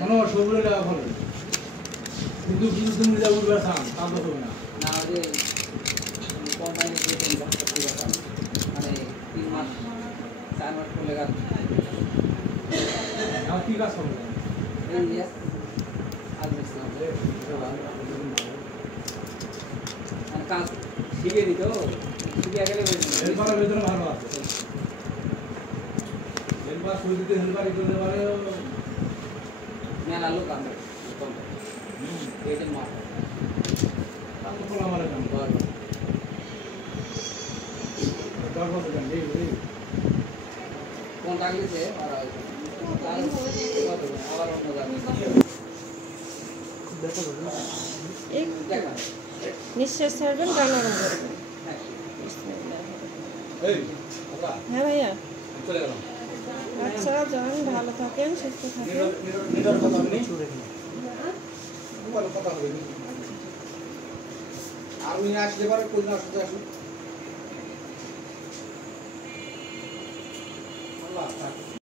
কোনো সবুজ লাগা ভালো কিন্তু কিছু তুমি যা উঠবে সাম তা তো হবে না না ওই কোম্পানি থেকে মানে 3 মাস 4 মাস পরে লাগা আর কি কাজ করবে এই ইয়েস আর কাজ শিখে দিত শিখে গেলে হেলপার বেতন ভালো আছে হেলপার শুরু দিতে হেলপার করতে পারে মেলা লোক আছে এই যে মাঠ তাও তো আমার কাম বল দরকার তো নেই এই কোন লাগছে আর আবার অন্য জায়গায় एक निश्चय ছাড়বেন গানা আরম্ভ করবেন এই ওকা হ্যাঁ ভাইয়া চলে গেলাম আচ্ছা যান ভালো থাকেন সুস্থ থাকেন নিডর কথা নেই মোবাইল কথা হবে আর উনি আসলে পরে কোন আসতে আসুন